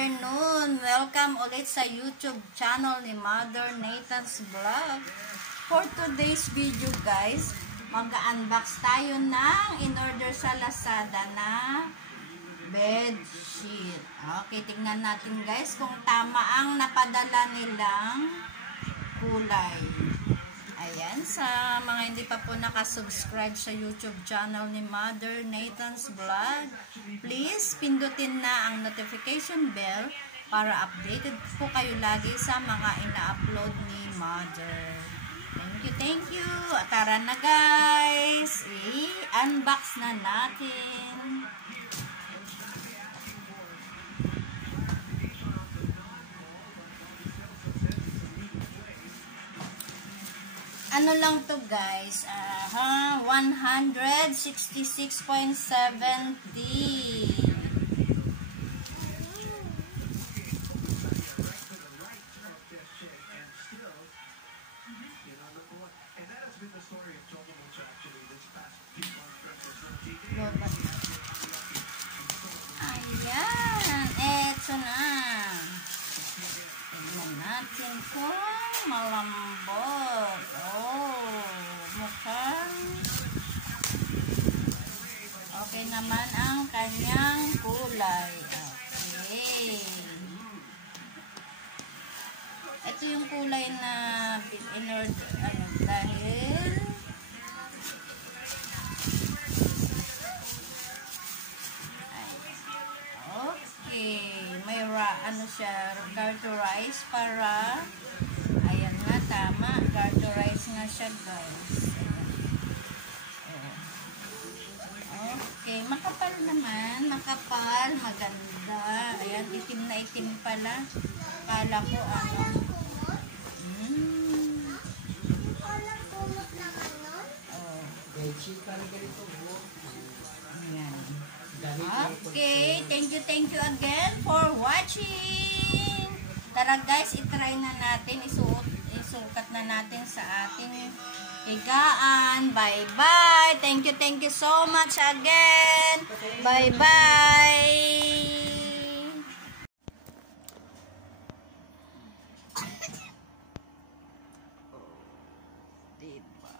afternoon! Welcome ulit sa YouTube channel ni Mother Nathan's Vlog. For today's video guys, mag-unbox tayo ng in-order sa Lazada na bed sheet. Okay, tingnan natin guys kung tama ang napadala nilang kulay. Ayan, sa mga hindi pa po nakasubscribe sa YouTube channel ni Mother Nathan's Vlog, please pindutin na ang notification bell para updated po kayo lagi sa mga ina-upload ni Mother. Thank you. Tara na guys, i-unbox na natin. Ano lang to guys, 166.70. Ayan, eto na. Tignan natin kung malambot. Mukhang okay naman ang kanyang kulay. Okay. Ito yung kulay na in-order dahil may siya, garterize para ayan nga, tama, garterize nga siya guys. Okay, makapal naman, makapal, maganda. Ayan, itim na itim pala. Kala ko ayan. Okay, thank you again for watching. Tara guys, itry na natin, isukat na natin sa ating higaan. Bye bye. Thank you so much again. Bye bye. Diba?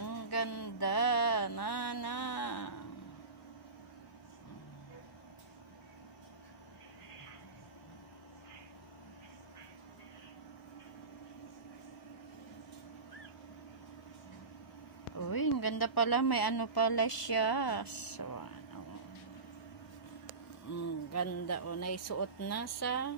Ang ganda, nana. Uy, ang ganda pala. May ano pala siya. So, ano. Ang ganda. O, naisuot na sa